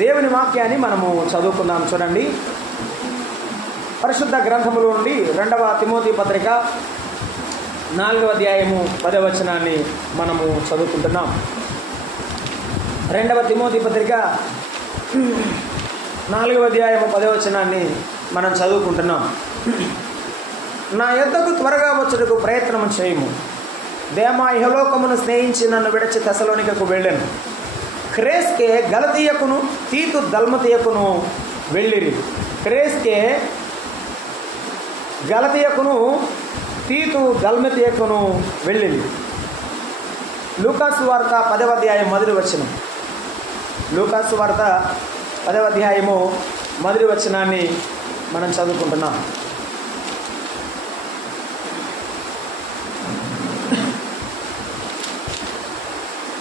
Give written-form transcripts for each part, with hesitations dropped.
దేవుని వాక్యాన్ని మనము చదువుకుందాం. చూడండి, పరిశుద్ధ గ్రంథములో నుండి 2వ తిమోతి పత్రిక 4వ అధ్యాయము 10వ వచనాన్ని మనము చదువుకుంటున్నాం. 2వ తిమోతి పత్రిక 4వ అధ్యాయము 10వ వచనాన్ని మనం చదువుకుంటున్నాం. నా యొద్దకు త్వరగా వచ్చుటకు ప్రయత్నము చేయము. దేమా ఇహలోకమును స్నేహించి నన్ను విడిచి తెసలోనికకు వెళ్ళాను. క్రేస్కే గలతీయకును తీతు దల్మతీయకును వెళ్ళిరి. క్రేస్కే గలతీయకును తీతు దల్మతీయకును వెళ్ళిరి. లూకాసు వార్త 10వ అధ్యాయం 1వ వచనం. లూకాసు వార్త 10వ అధ్యాయము 1వ వచనాన్ని మనం చదువుకుంటున్నాం.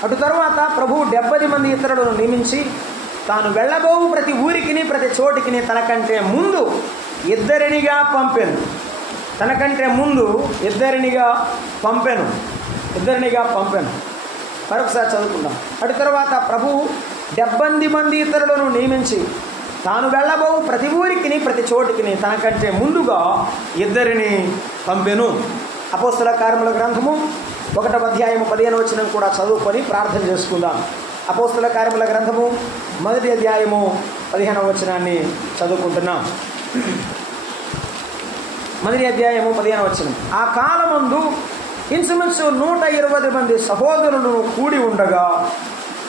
అటు తరువాత ప్రభువు 70 మంది ఇతరులను నియమించి తాను వెళ్ళబోవు ప్రతి ఊరికిని ప్రతి చోటికిని తనకంటే ముందు ఇద్దరినిగా పంపెను. మరొకసారి చదువుకుందాం. అటు తరువాత ప్రభువు 70 మంది ఇతరులను నియమించి తాను వెళ్ళబోవు ప్రతి ఊరికిని ప్రతి చోటికిని తనకంటే ముందుగా ఇద్దరిని పంపెను. అపోస్తల కార్యముల గ్రంథము 1వ అధ్యాయము 15వ వచనం కూడా చదువుకొని ప్రార్థన చేసుకుందాం. అపోస్తల కార్యముల గ్రంథము 1వ అధ్యాయము 15వ వచనాన్ని చదువుకుంటున్నాం. 1వ అధ్యాయము 15వ వచనం. ఆ కాలమందు ఇంచుమించు 120 మంది సహోదరులను కూడి ఉండగా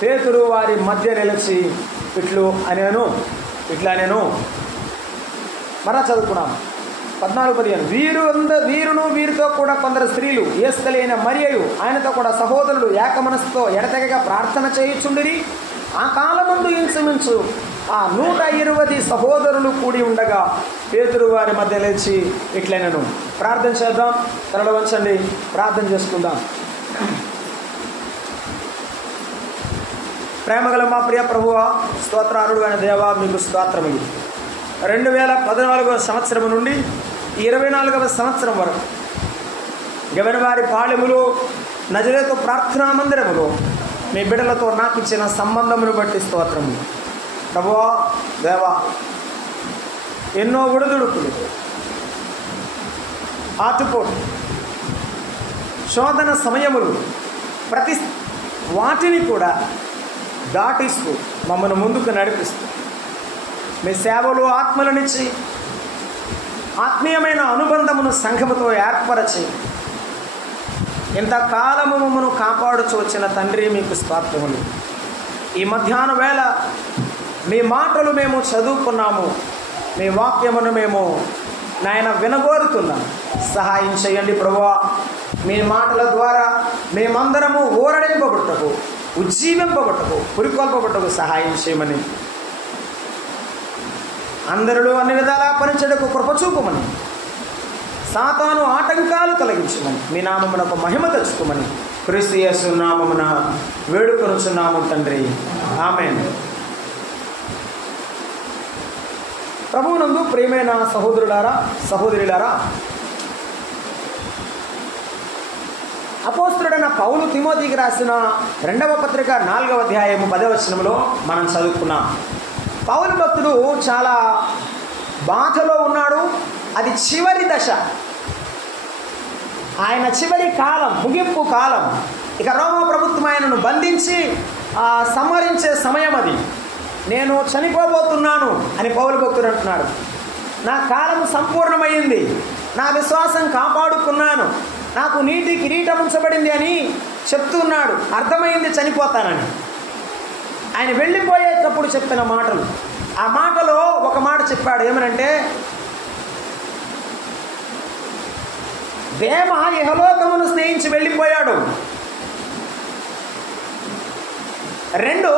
పేతురు వారి మధ్య నిలిచి ఇట్లా నేను మరలా చదువుకున్నాం. 14-15 వీరును వీరితో కూడా కొందరు స్త్రీలు ఏస్తలైన మరియయు ఆయనతో కూడా సహోదరులు ఏక మనసుతో ఎడతెగగా ప్రార్థన చేయుచుండిరి. ఆ కాలమందు ఇంచుమించు ఆ 120 సహోదరులు కూడి ఉండగా పేతురు వారి మధ్య లేచి ఇట్లైనను. ప్రార్థన చేద్దాం. తలలో వంచండి, ప్రార్థన చేసుకుందాం. ప్రేమగల మా ప్రియ ప్రభువా, స్తోత్రారుడు అయిన దేవా, మీకు స్తోత్రములు. 2014వ సంవత్సరం నుండి 24వ సంవత్సరం వరకు గవన వారి పాళెములో నజరేతు ప్రార్థనా మందిరములో మీ బిడ్డలతో నాకు ఇచ్చిన సంబంధమును బట్టి స్తోత్రములు. ప్రభువా, దేవా, ఎన్నో ఒడిదుడుకులు, ఆటుపోటు, శోధన సమయములు, ప్రతి వాటిని కూడా దాటిస్తూ మమ్మల్ని ముందుకు నడిపిస్తూ మీ సేవలో ఆత్మలనిచ్చి ఆత్మీయమైన అనుబంధమును సంఘముతో ఏర్పరచి ఇంతకాలము మమ్మను కాపాడుచు వచ్చిన తండ్రి, మీకు స్తోత్రములు. ఈ మధ్యాహ్న వేళ మీ మాటలు మేము చదువుకున్నాము, మీ వాక్యమును మేము నాయన వినగోరుతున్నాము. సహాయం చేయండి ప్రభువా. మీ మాటల ద్వారా మేమందరము ఊరడింపబట్టకు, ఉజ్జీవింపబట్టకు, పురికొల్పబట్టకు సహాయం చేయమని, అందరిలో అన్ని విధాలా పనిచేయకు కృప చూపమని, సాతాను ఆటంకాలు తొలగించమని, మీ నామమునకు మహిమ తెచ్చుకోమని క్రీస్తు యేసు నామమున వేడుకొనుచున్నాము తండ్రి, ఆమేన్. ప్రభువునందు ప్రియమైన సహోదరులారా, సహోదరులారా, అపోస్తలుడైన పౌలు తిమోతికి రాసిన 2వ పత్రిక 4వ అధ్యాయము 10వ వచనంలో మనం చదువుకున్నాం. పౌలు భక్తుడు చాలా బాధలో ఉన్నాడు. అది చివరి దశ, ఆయన చివరి కాలం, ముగింపు కాలం. ఇక రోమా ప్రభుత్వం ఆయనను బంధించి సంహరించే సమయం అది. నేను చనిపోబోతున్నాను అని పౌలు భక్తుడు అంటున్నాడు. నా కాలం సంపూర్ణమైంది, నా విశ్వాసం కాపాడుకున్నాను, నాకు నీటి కిరీటం ఉంచబడింది అని చెప్తున్నాడు. అర్థమైంది చనిపోతానని. ఆయన వెళ్ళిపోయేటప్పుడు చెప్పిన మాటలు, ఆ మాటలో ఒక మాట చెప్పాడు. ఏమనంటే, దేమ ఇహలోకమును స్నేహించి వెళ్ళిపోయాడు. 2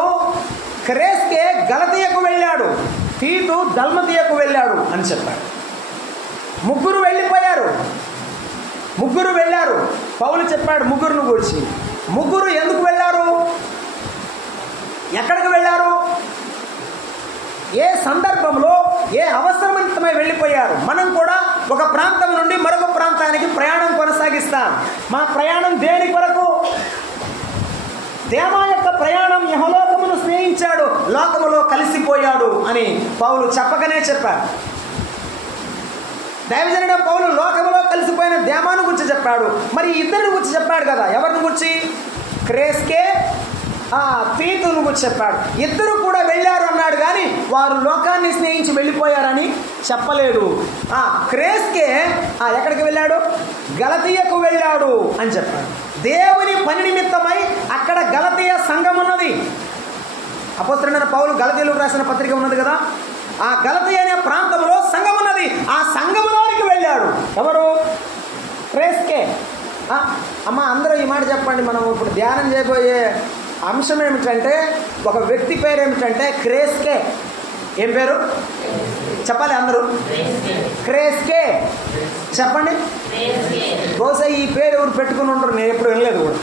క్రేస్కే గలతీయకు వెళ్ళాడు, తీతు దల్మతీయకు వెళ్ళాడు అని చెప్పాడు. ముగ్గురు వెళ్ళారు. పౌలు చెప్పాడు ముగ్గురును గురించి. ముగ్గురు ఎందుకు వెళ్ళారు? ఎక్కడికి వెళ్ళారు? ఏ సందర్భంలో, ఏ అవసరమైతమై వెళ్ళిపోయారు? మనం కూడా ఒక ప్రాంతం నుండి మరొక ప్రాంతానికి ప్రయాణం కొనసాగిస్తాం. మా ప్రయాణం దేని కొరకు? దేమా యొక్క ప్రయాణం యెహోలోకమును స్నేహించాడు, లోకములో కలిసి అని పౌలు చెప్పకనే చెప్పారు. దైవజనుడు పౌలు లోకములో కలిసిపోయిన దేమాను గురించి చెప్పాడు. మరి ఇద్దరిని గురించి చెప్పాడు కదా, ఎవరిని గురించి? క్రేస్కే తీతును గురించి చెప్పాడు. ఇద్దరు కూడా వెళ్ళారు అన్నాడు, కానీ వారు లోకాన్ని స్నేహించి వెళ్ళిపోయారని చెప్పలేదు. క్రేస్కే ఎక్కడికి వెళ్ళాడు? గలతీయకు వెళ్ళాడు అని చెప్పాడు. దేవుని పని నిమిత్తమై అక్కడ గలతీయ సంఘం ఉన్నది. అపోస్తలుడైన పౌలు గలతీయులకు రాసిన పత్రిక ఉన్నది కదా, ఆ గలతీయ అనే ప్రాంతంలో సంఘం ఉన్నది. ఆ సంఘములోనికి వెళ్ళాడు. ఎవరు? క్రేస్కే. అమ్మ అందరూ ఈ మాట చెప్పండి. మనం ఇప్పుడు ధ్యానం చేయబోయే అంశం ఏమిటంటే, ఒక వ్యక్తి పేరు ఏమిటంటే క్రేస్కే. ఏం పేరు చెప్పాలి అందరూ? క్రేస్కే చెప్పండి. బహుశా ఈ పేరు ఎవరు పెట్టుకుని ఉంటారు, నేను ఎప్పుడు వినలేదు కూడా.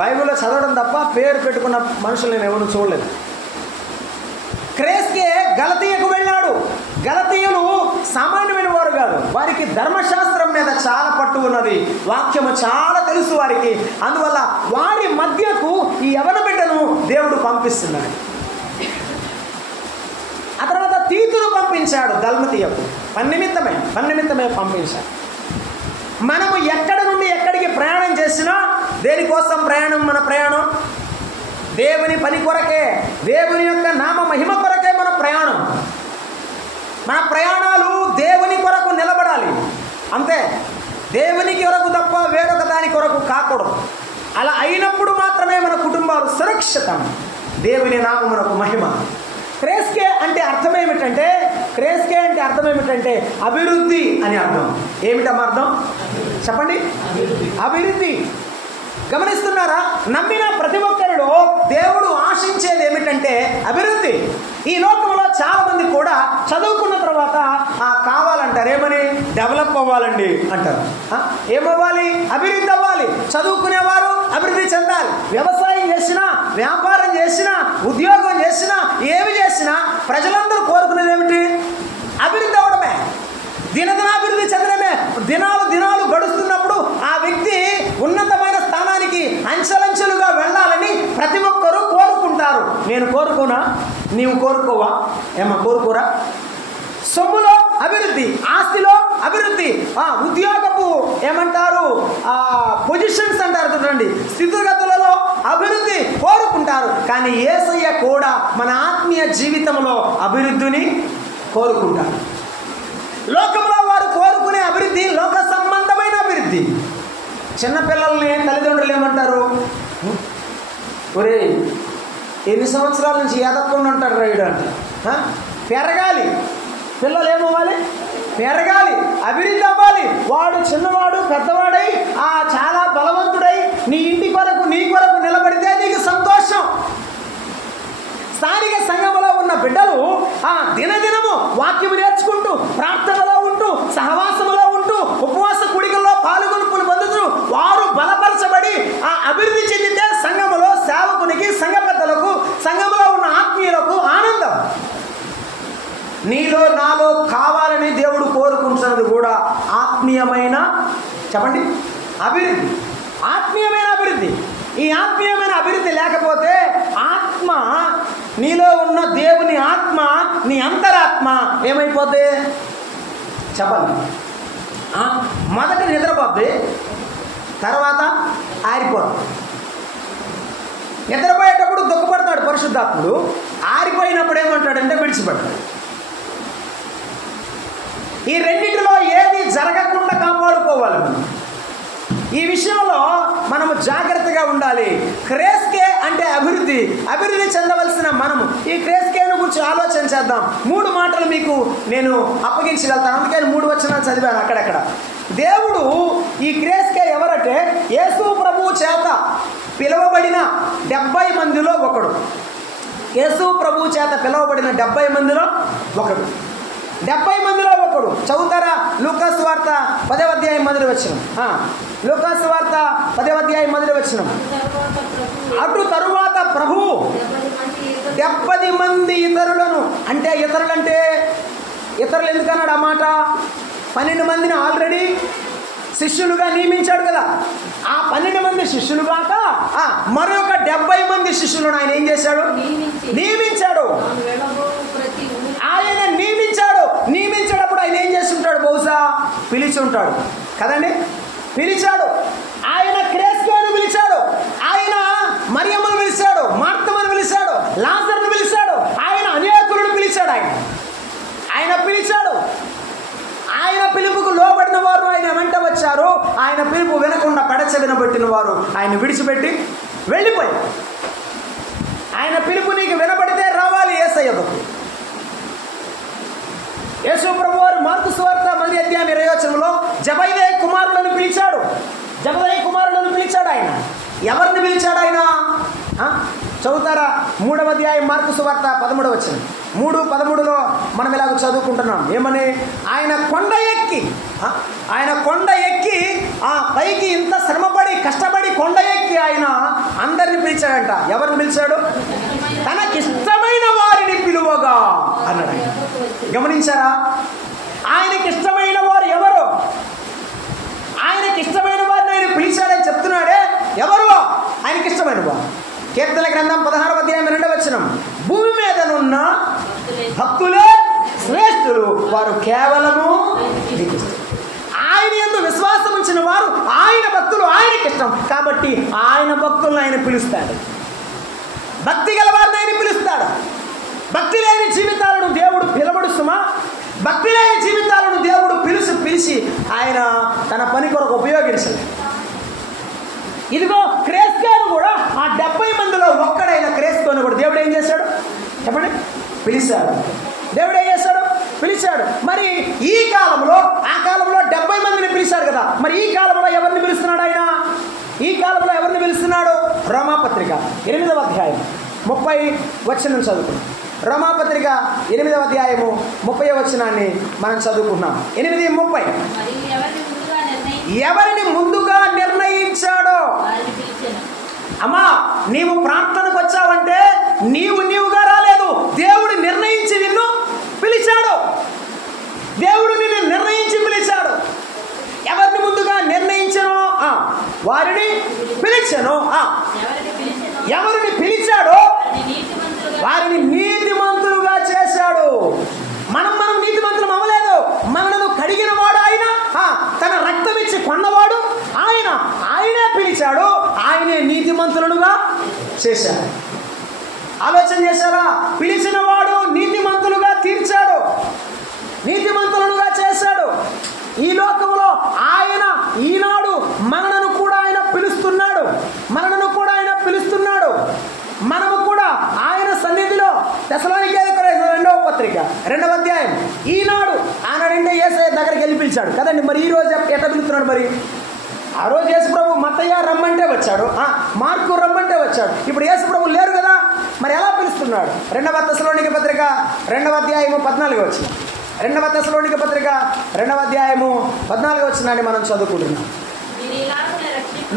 బైబిల్లో చదవడం తప్ప పేరు పెట్టుకున్న మనుషులు నేను ఎవరు చూడలేదు. క్రేస్కే గలతీయకు వెళ్ళాడు. గలతీయులు సామాన్యమైన వారు కాదు, వారికి ధర్మశాస్త్రం మీద చాలా పట్టు ఉన్నది, వాక్యము చాలా తెలుసు వారికి. అందువల్ల వారి మధ్యకు ఈ యవన బిడ్డను దేవుడు పంపిస్తున్నాడు. ఆ తర్వాత తీతును పంపించాడు దల్మతీయకు. పన్నిమిత్తమే పంపించాడు. మనము ఎక్కడ నుండి ఎక్కడికి ప్రయాణం చేసినా దేనికోసం ప్రయాణం? మన ప్రయాణం దేవుని పని కొరకే, దేవుని యొక్క నామ మహిమ కొరకే మన ప్రయాణం. మన ప్రయాణాలు దేవుని కొరకు నిలబడాలి అంతే, దేవునికి కొరకు తప్ప వేరొక దాని కొరకు కాకూడదు. అలా అయినప్పుడు మాత్రమే మన కుటుంబాలు సురక్షితం, దేవుని నామమునకు మహిమ. క్రేస్కే అంటే అర్థం ఏమిటంటే, అభివృద్ధి అని అర్థం. ఏమిటమ్మా అర్థం చెప్పండి? అభివృద్ధి. గమనిస్తున్నారా? నమ్మిన ప్రతి ఒక్కరిలో దేవుడు ఆశించేది ఏమిటంటే అభివృద్ధి. ఈ లోకంలో చాలా మంది కూడా చదువుకున్న తర్వాత కావాలంటారు, ఏమని? డెవలప్ అవ్వాలండి అంటారు. ఏమవ్వాలి? అభివృద్ధి అవ్వాలి. చదువుకునేవారు అభివృద్ధి చెందాలి. వ్యవసాయం చేసినా, వ్యాపారం చేసినా, ఉద్యోగం చేసినా, ఏమి చేసినా ప్రజలందరూ కోరుకునేది ఏమిటి? అభివృద్ధి అవ్వడమే, దినదినాభివృద్ధి చెందడమే. దినాలు గడుస్తున్నప్పుడు ఆ వ్యక్తి ఉన్నతమైన స్థానానికి అంచెలంచెలుగా వెళ్ళాలని ప్రతి ఒక్కరూ కోరుకుంటారు. నేను కోరుకోనా? నీవు కోరుకోవా? కోరుకోరా? సొమ్ములో అభివృద్ధి, ఆస్తిలో అభివృద్ధి, ఉద్యోగపు పొజిషన్స్ అంటారు చూడండి, స్థితిగతులలో అభివృద్ధి కోరుకుంటారు. కానీ యేసయ్య కూడా మన ఆత్మీయ జీవితంలో అభివృద్ధిని కోరుకుంటారు. లోకంలో వారు కోరుకునే అభివృద్ధి లోక సంబంధమైన అభివృద్ధి. చిన్నపిల్లల్ని తల్లిదండ్రులు ఏమంటారు? ఒరే ఎన్ని సంవత్సరాల నుంచి ఎదగకుండా ఉంటాడు రైడు అంట. పెరగాలి, పిల్లలు ఏమవ్వాలి? పెరగాలి, అభివృద్ధి అవ్వాలి. వాడు చిన్నవాడు పెద్దవాడై చాలా బలవంతుడై నీ ఇంటి కొరకు నీ కొరకు నిలబడితే నీకు సంతోషం. స్థానిక సంఘంలో ఉన్న బిడ్డలు దినదినము వాక్యము నేర్చుకుంటూ, ప్రార్థనలో ఉంటూ, సహవాసములో ఉంటూ, ఉపవాస కూడికల్లో పాల్గొనుకుని పొందుతూ వారు బలపరచబడి అభివృద్ధి చెందితే సంఘములో సేవకునికి, సంఘ పెద్దలకు, సంఘములో ఉన్న ఆత్మీయులకు ఆనందం. నీలో నాలో కావాలని దేవుడు కోరుకుంటున్నది కూడా ఆత్మీయమైన చెప్పండి అభివృద్ధి. ఆత్మీయమైన అభివృద్ధి. ఈ ఆత్మీయమైన అభివృద్ధి లేకపోతే ఆత్మ, నీలో ఉన్న దేవుని ఆత్మ, నీ అంతరాత్మ ఏమైపోద్ది చెప్పండి? మొదట నిద్రపోద్ది, తర్వాత ఆరిపోద్ది. నిద్రపోయేటప్పుడు దుఃఖపడతాడు పరిశుద్ధాత్ముడు, ఆరిపోయినప్పుడు ఏమంటాడంటే విడిచిపెడతాడు. ఈ రెండింటిలో ఏది జరగకుండా కాపాడుకోవాలి మనం. ఈ విషయంలో మనము జాగ్రత్తగా ఉండాలి. క్రేస్కే అంటే అభివృద్ధి చెందవలసిన మనము ఈ క్రేస్కేను గురించి ఆలోచన చేద్దాం. 3 మాటలు మీకు నేను అప్పగించగలుగుతాను, అందుకని 3 వచనాలు చదివాను అక్కడక్కడ. దేవుడు ఈ క్రేస్కే ఎవరంటే యేసు ప్రభువు చేత పిలువబడిన 70 మందిలో ఒకడు. యేసు ప్రభువు చేత పిలువబడిన 70 మందిలో ఒకడు. 70 మందిలో ఒకడు. చదువుతారా? లూకాసు వార్త 10వ అధ్యాయం 1వ వచనం. లూకాసు వార్త 10వ అధ్యాయం 1వ వచనం. అటు తరువాత ప్రభువు 70 మంది ఇతరులను, అంటే ఇతరులు ఎందుకన్నాడు ఆ మాట? 12 మందిని ఆల్రెడీ శిష్యులుగా నియమించాడు కదా. ఆ 12 మంది శిష్యులు కాక మరొక 70 మంది శిష్యులను ఆయన ఏం చేశాడు? నియమించాడు. పిలిచి ఉంటాడు కదండి. పిలిచాడు. ఆయన క్రేస్కేను పిలిచాడు, ఆయన మరియమ్మను పిలిచాడు, మార్తమ్మను పిలిచాడు, లాజరును పిలిచాడు, ఆయన అనేకులను పిలిచాడు. ఆయన పిలిచాడు. ఆయన పిలుపుకు లోబడిన వారు ఆయన వెంట వచ్చారు. ఆయన పిలుపు వినకుండా పెడచె వినబెట్టిన వారు ఆయన విడిచిపెట్టి వెళ్ళిపోయారు. ఆయన పిలుపు నీకు వినబడితే రావాలి యేసయ్యకు. యేసు ప్రభువారు మార్కు సువార్త 10:20 జబదయి కుమారులను పిలిచాడు. జబదయి కుమారులను పిలిచాడు. ఆయన ఎవరిని పిలిచాడు? ఆయన చదువుతారా? 3వ అధ్యాయం మార్కు సువార్త 13 3:13 మనం ఇలాగ చదువుకుంటున్నాం. ఏమని? ఆయన కొండ ఎక్కి పైకి ఇంత శ్రమపడి కష్టపడి కొండ ఎక్కి ఆయన అందరిని పిలిచాడంట. ఎవరిని పిలిచాడు? తనకిష్టమైన వారిని పిలువగా అన్నాడు. గమనించారా? ఆయనకి ఇష్టమైన వారు ఎవరు? ఆయనకి ఇష్టమైన వారిని ఆయన పిలిచాడని చెప్తున్నాడే. ఎవరు ఆయనకి ఇష్టమైన వారు? కీర్తన గ్రంథం 16వ అధ్యాయం 2వ భూమి మీదనున్న భక్తులే శ్రేష్ఠులు, వారు కేవలము ఆయన యందు విశ్వాసం ఉంచిన వారు, ఆయన భక్తులు ఆయనకి ఇష్టం కాబట్టి ఆయన భక్తులను ఆయన పిలుస్తాడు. భక్తి గల వారిని ఆయన పిలుస్తాడు. భక్తి లేని జీవితాలను దేవుడు పిలవడు సుమా. భక్తి లేని జీవితాలను దేవుడు పిలిచి ఆయన తన పని కొరకు ఉపయోగించలేదు. ఇదిగో క్రేస్కేను కూడా ఆ 70 మందిలో ఒక్కడైన క్రేస్కేను కూడా దేవుడు ఏం చేశాడు చెప్పండి? పిలిచాడు. దేవుడు ఏం చేశాడు? పిలిచాడు. మరి ఈ కాలంలో, ఆ కాలంలో 70 మందిని పిలిచాడు కదా, మరి ఈ కాలంలో ఎవరిని పిలుస్తున్నాడు ఆయన? ఈ కాలంలో ఎవరిని పిలుస్తున్నాడు? రోమాపత్రిక 8వ అధ్యాయం 30 చదువుకున్నాం. రోమాపత్రిక 8వ అధ్యాయము 30 మనం చదువుకున్నాం. 8:30 ఎవరిని ముందుగా నిర్ణయించాడో. అమ్మా, నీవు ప్రార్థనకు వచ్చావంటే నీవుగా రాలేదు. దేవుడు నిర్ణయించి నిన్ను పిలిచాడు. దేవుడు నిన్ను నిర్ణయించి పిలిచాడు. ఎవరిని ముందుగా నిర్ణయించను వారిని పిలిచాను. ఎవరిని పిలిచాడో వారిని నీతిమంతులుగా చేశాడు. మనం నీతిమంతులం అవ్వలేదు. మనను కడిగిన వాడు ఆయన, తన రక్తం ఇచ్చి కొన్నవాడు ఆయన. ఆయనే పిలిచాడు, ఆయనే నీతిమంతులుగా చేశాడు. ఆలోచన చేశారా? పిలిచిన వాడు నీతిమంతులుగా తీర్చాడు, నీతిమంతులుగా చేశాడు. ఈ లోకంలో ఆయన ఈనాడు మనను కూడా ఆయన పిలుస్తున్నాడు. మనము కూడా ఆయన సన్నిధిలో తెస్సలోనికీయులకు 2వ పత్రిక 2వ అధ్యాయం ఈనాడు ఆనాడంటే యేసయ్య దగ్గరికి వెళ్ళి పిలిచాడు కదండి. మరి ఈ రోజు ఎట్లా పిలుస్తున్నాడు? మరి ఆ రోజు యేసుప్రభు మత్తయ్య రమ్మంటే వచ్చాడు, మార్కు రమ్మంటే వచ్చాడు. ఇప్పుడు యేసుప్రభు లేరు కదా, మరి ఎలా పిలుస్తున్నాడు? 2వ తెస్సలోనికీ పత్రిక 2వ అధ్యాయము 14 2వ తెస్సలోనికీ పత్రిక 2వ అధ్యాయము 14 మనం చదువుకుంటున్నాం.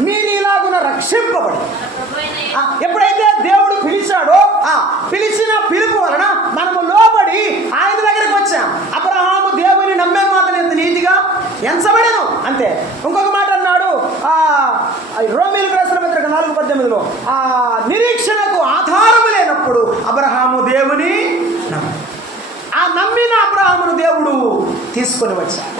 మీరు ఇలాగున రక్షింపబడి. ఎప్పుడైతే దేవుడు పిలిచాడో పిలిచిన పిలుపు వలన మనము లోబడి ఆయన దగ్గరికి వచ్చాం. అబ్రహాము దేవుని నమ్మే మాత్రం ఎంత నీతిగా ఎంచబడను అంతే. ఇంకొక మాట అన్నాడు రోమీయులకు రాసిన పత్రిక 4:18 నిరీక్షణకు ఆధారము లేనప్పుడు అబ్రహాము దేవుని నమ్మిన అబ్రహామును దేవుడు తీసుకొని వచ్చాడు.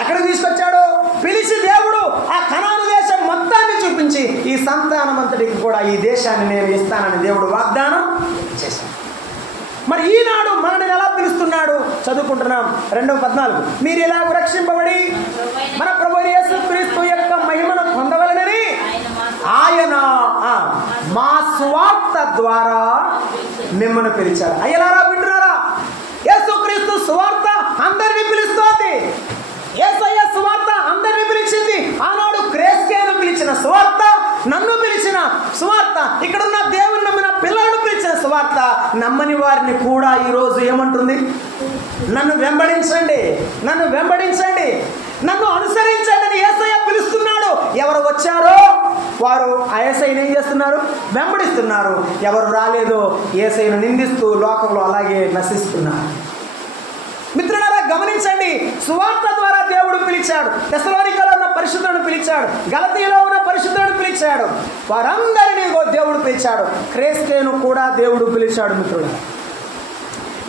ఎక్కడికి తీసుకొచ్చాడు? పిలిచి దేవుడు ఆ కనాను దేశం మొత్తాన్ని చూపించి ఈ సంతానం అంతటికి కూడా ఈ దేశాన్ని నేను ఇస్తానని దేవుడు వాగ్దానం చేశాడు. మరి ఈనాడు మనల్ని ఎలా పిలుస్తున్నాడు? చదువుకుంటున్నాం 2:14 మీరు ఇలాగ రక్షింపబడి మన ప్రభువైన యేసుక్రీస్తు యొక్క మహిమను పొందవలెనని ఆయన మా సువార్త ద్వారా మిమ్మల్ని పిలిచాడు. అయ్యలారా, వింటున్నారా? యేసుక్రీస్తు సువార్త అందరినీ పిలుస్తోంది. యేసయ్య సువార్త అందరినీ పిలిచింది. ఆనాడు క్రేస్కేను పిలిచిన సువార్త, నన్ను పిలిచిన సువార్త, ఇక్కడున్న దేవుని నమ్మిన పిల్లలను పిలిచిన సువార్త నమ్మని వారిని కూడా ఈరోజు ఏమంటుంది? నన్ను వెంబడించండి, నన్ను అనుసరించండి అని యేసయ్య పిలుస్తున్నాడు. ఎవరు వచ్చారో వారు ఆ యేసయ్యను ఏం చేస్తున్నారు? వెంబడిస్తున్నారు. ఎవరు రాలేదో యేసయ్యను నిందిస్తూ లోకంలో అలాగే నశిస్తున్నారు. మిత్రులారా, గమనించండి. సువార్త ద్వారా దేవుడు పిలిచాడు. తెస్సలోనికలో ఉన్న పరిశుద్ధులను పిలిచాడు, గలతీయులో ఉన్న పరిశుద్ధులను పిలిచాడు. వారందరినీ దేవుడు పిలిచాడు. క్రేస్కేను కూడా దేవుడు పిలిచాడు. మిత్రులారా,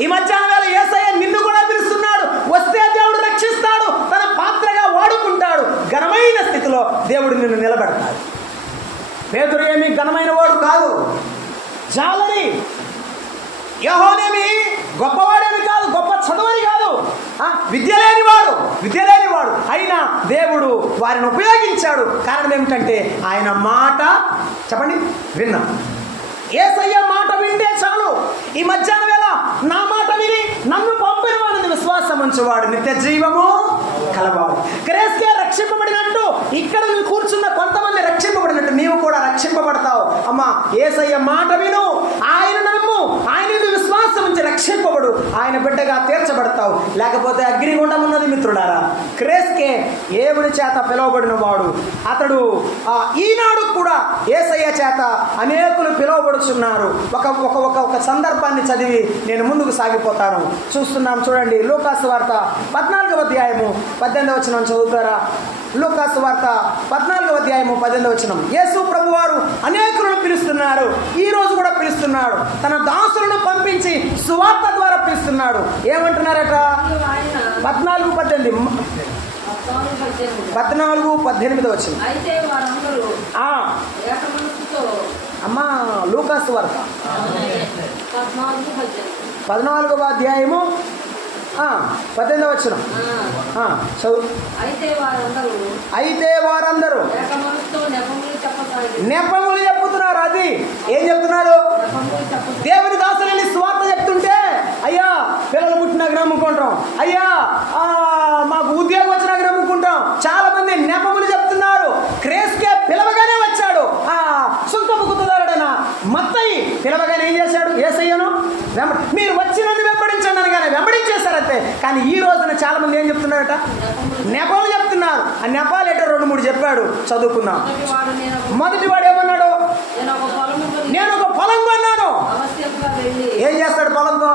ఈ మధ్యాహ్నం వేళ యేసయ్య నిన్ను కూడా పిలుస్తున్నాడు. వస్తే దేవుడు రక్షిస్తాడు. తన పాత్రగా ఘనమైన స్థితిలో దేవుడు నిన్ను నిలబెడతాడు. పేతురు ఏమి ఘనమైన వాడు కాదు, జాలరి. యోహానేమి గొప్పవాడేమి కాదు, గొప్ప చదువని కాదు, విద్య లేనివాడు. అయినా దేవుడు వారిని ఉపయోగించాడు. కారణం ఏమిటంటే ఆయన మాట చెప్పండి విన్నా. యేసయ్య మాట వింటే చాలు. ఈ మధ్యాహ్నం వేళ నా మాట విని నన్ను పంపిన వాడిని విశ్వాసం ఉంచువాడు నిత్య జీవము కలవాడు. క్రీస్తే రక్షింపబడినట్టు ఇక్కడ నువ్వు కూర్చున్న కొంతమంది రక్షింపబడినట్టు నీవు కూడా రక్షింపబడతావు. అమ్మా యేసయ్య మాట విను, ఆయన నమ్ము, ఆయన విశ్వాసం ఉంచి రక్షింపబడు, ఆయన బిడ్డగా తీర్చబడతావు. లేకపోతే అగ్నిగుండం ఉన్నది మిత్రుడారా. క్రీస్తే దేవుని చేత పిలువబడిన వాడు అతడు. ఈనాడు కూడా యేసయ్య చేత అనేకులు పిలువబడుచున్నారు. ఒక సందర్భాన్ని చదివి నేను ముందుకు సాగిపోతాను. చూస్తున్నాం చూడండి, లూకాసు వార్త 14వ అధ్యాయము 18వ వచనం చదువుతారా? లూకాసు వార్త 14వ అధ్యాయము 18వ వచనం. యేసు ప్రభువారు అనేకులను పిలుస్తున్నారు. ఈ రోజు కూడా పిలుస్తున్నాడు. తన దాసులను పంపించి సువార్త ద్వారా పిలుస్తున్నాడు. ఏమంటున్నారట? 14:18 వచ్చింది. అమ్మా లూకాసు వార్త 14వ అధ్యాయము 18వ వచనం చదువు. అయితే వారందరూ నెపములు చెప్పుతున్నారు. అది ఏం చెప్తున్నారు? దేవుని దాసులని స్వార్థ చెప్తుంటే, అయ్యా పిల్లలు పుట్టినాక నమ్ముకుంటాం, అయ్యా మాకు ఉద్యోగం వచ్చినాక నమ్ముకుంటాం. చాలా మంది నెపములు చెప్తున్నారు. క్రీస్తే పిలవగానే వచ్చాడు. సుంకపు గుత్తదారుడైన మత్తయి పిలవగానే ఏం చేశాడు? యేసయ్యను మీరు వచ్చి నన్ను వెంబడించండి అని కానీ వెంబడించేశారంతే. కానీ ఈ రోజున చాలా మంది ఏం చెప్తున్నారట? నెపాలు చెప్తున్నారు. ఆ నెపాలు ఏంటో 2-3 చెప్పాడు, చదువుకున్నాం. మొదటి వాడు ఏమన్నాడు? నేను ఒక పొలం కొన్నాను. ఏం చేస్తాడు పొలంతో?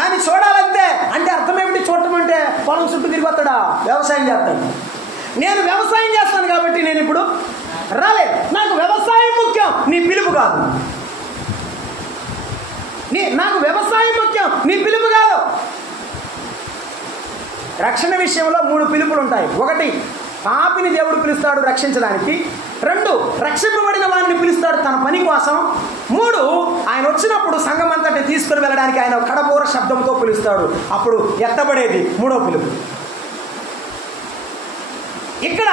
దాన్ని చూడాలంతే. అంటే అర్థం ఏమిటి? చూడటం అంటే పొలం చుట్టూ తిరిగి వస్తాడా? వ్యవసాయం చేస్తాడు. నేను వ్యవసాయం చేస్తాను కాబట్టి నేను ఇప్పుడు రాలేదు. నాకు వ్యవసాయం ముఖ్యం, నీ పిలుపు కాదు. నాకు వ్యవసాయం ముఖ్యం, నీ పిలుపు కాదు. రక్షణ విషయంలో 3 పిలుపులు ఉంటాయి. 1, పాపిని దేవుడు పిలుస్తాడు రక్షించడానికి. 2, రక్షింపబడిన వారిని పిలుస్తాడు తన పని కోసం. 3, ఆయన వచ్చినప్పుడు సంఘం అంతటి తీసుకుని వెళ్ళడానికి ఆయన కడపూర శబ్దంతో పిలుస్తాడు. అప్పుడు ఎత్తబడేది 3వ పిలుపు. ఇక్కడ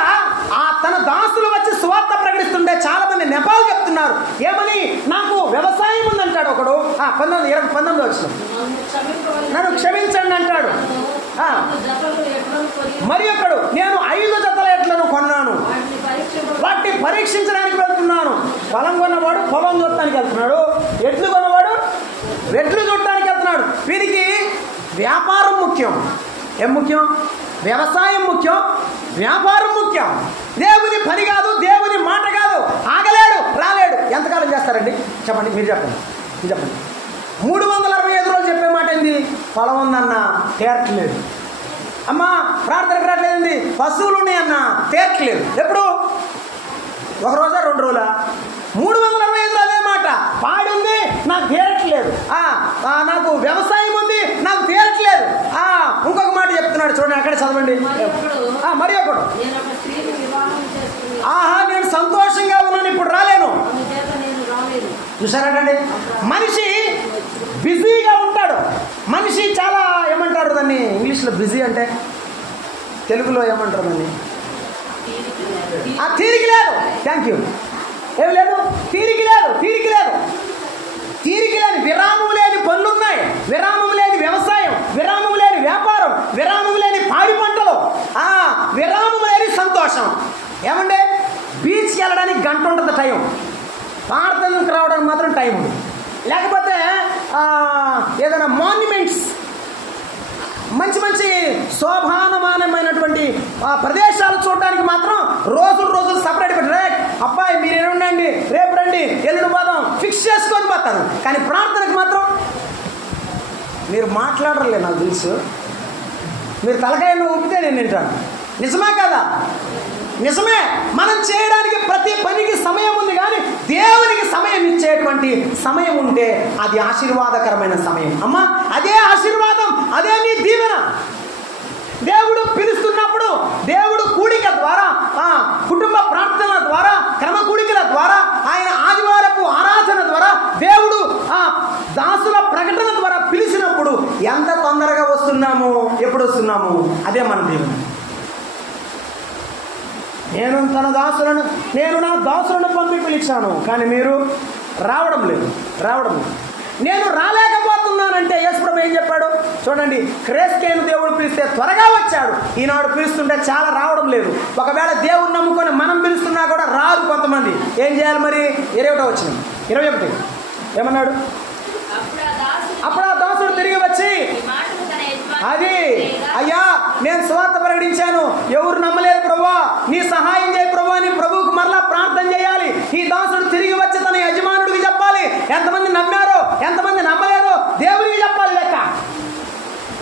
తన దాసులు వచ్చి సువార్త ప్రకటిస్తుంటే చాలా మంది నెపాలు చెప్తున్నారు. ఏమని? నాకు వ్యవసాయం ఉందంటాడు ఒకడు. 19 వచ్చిన నన్ను క్షమించండి అంటాడు. మరి ఒకడు నేను 5 జతల ఎడ్లను కొన్నాను, వాటిని పరీక్షించడానికి వెళ్తున్నాను. పొలం కొన్నవాడు పొలం చూడటానికి వెళ్తున్నాడు, ఎడ్లు కొన్నవాడు ఎడ్లు చూడటానికి వెళ్తున్నాడు. వీరికి వ్యాపారం ముఖ్యం. ఏం ముఖ్యం? వ్యవసాయం ముఖ్యం, వ్యాపారం ముఖ్యం. దేవుని పని కాదు, దేవుని మాట కాదు. ఆగలేడు, రాలేడు. ఎంతకాలం చేస్తారండి? చెప్పండి, మీరు చెప్పండి. 365 రోజులు చెప్పే మాట ఏంది? పొలం ఉందన్న తీరట్లేదు. అమ్మా ప్రార్థనకు రావట్లేదండి, పశువులు ఉన్నాయన్న తీరట్లేదు. ఎప్పుడు? 1 రోజా 2 రోజులా? 365 అదే మాట. పాడి ఉంది, నాకు తీరట్లేదు. నాకు వ్యవసాయం ఉంది, నాకు తీరట్లేదు. ఇంకొక మాట చెప్తున్నాడు చూడండి, అక్కడ చదవండి. మరి ఒకడు నేను సంతోషంగా ఉన్నాను, ఇప్పుడు రాలేను. చూసారండి, మనిషి బిజీగా ఉంటాడు. మనిషి చాలా ఏమంటారు దాన్ని ఇంగ్లీష్లో? బిజీ అంటే తెలుగులో ఏమంటారు దాన్ని? తీరిక లేదు. Thank you. ఏం లేదు? తీరిక లేని విరామం లేని పనులున్నాయి. విరామం లేని వ్యవసాయం, విరామం లేని వ్యాపారం, విరామం లేని పాడి పంటలు, విరామం లేని సంతోషం. ఏమంటే బీచ్కి వెళ్ళడానికి 1 గంట ఉంటుంది టైం, ప్రార్థనకు రావడానికి మాత్రం టైం ఉంది. లేకపోతే ఏదైనా మాన్యుమెంట్స్, మంచి మంచి శోభానమానమైనటువంటి ప్రదేశాలు చూడడానికి మాత్రం రోజులు సపరేట్ పెట్టి అబ్బాయి మీరు ఎన్నుండండి, రేపు రండి, ఎల్లుండి పోదాం ఫిక్స్ చేసుకొని పోతారు. కానీ ప్రార్థనకు మాత్రం మీరు మాట్లాడరులే, నాకు తెలుసు. మీరు తలకాయను ఊపితే నేను వింటాను. నిజమా కదా? నిజమే. మనం చేయడానికి ప్రతి పనికి సమయం ఉంది, కానీ దేవునికి సమయం ఇచ్చేటువంటి సమయం ఉంటే అది ఆశీర్వాదకరమైన సమయం. అమ్మా అదే ఆశీర్వాదం, అదే నీ దీవెన. దేవుడు పిలుస్తున్నప్పుడు దేవుడు కూడిక ద్వారా, కుటుంబ ప్రార్థనల ద్వారా, క్రమ కూడికల ద్వారా, ఆయన ఆదివారపు ఆరాధన ద్వారా, దేవుడు దాసుల ప్రకటన ద్వారా పిలిచినప్పుడు ఎంత తొందరగా వస్తున్నాము, ఎప్పుడు వస్తున్నాము? అదే మన దేవుడు. నేను నా దాసులను పంపి పిలిచాను, కానీ మీరు రావడం లేదు. నేను రాలేకపోతున్నానంటే యేసుప్రభు ఏం చెప్పాడు చూడండి. క్రేస్కేను దేవుడు పిలిస్తే త్వరగా వచ్చాడు, ఈనాడు పిలుస్తుంటే చాలా రావడం లేదు. ఒకవేళ దేవుడిని నమ్ముకొని మనం పిలుస్తున్నా కూడా రారు కొంతమంది. ఏం చేయాలి మరి? 21 ఏమన్నాడు? అప్పుడు ఆ దాసుడు తిరిగి వచ్చి, అది అయ్యా నేను సువార్త ప్రకటించాను, ఎవరు నమ్మలేదు ప్రభువా, నీ సహాయం చేయ ప్రభువా అని ప్రభువుకు మరలా ప్రార్థన చేయాలి. ఈ దాసుడు తిరిగి వచ్చి తన యజమానుడికి చెప్పాలి. ఎంతమంది నమ్మారో ఎంతమంది నమ్మలేదో దేవుడికి చెప్పాలి లెక్క.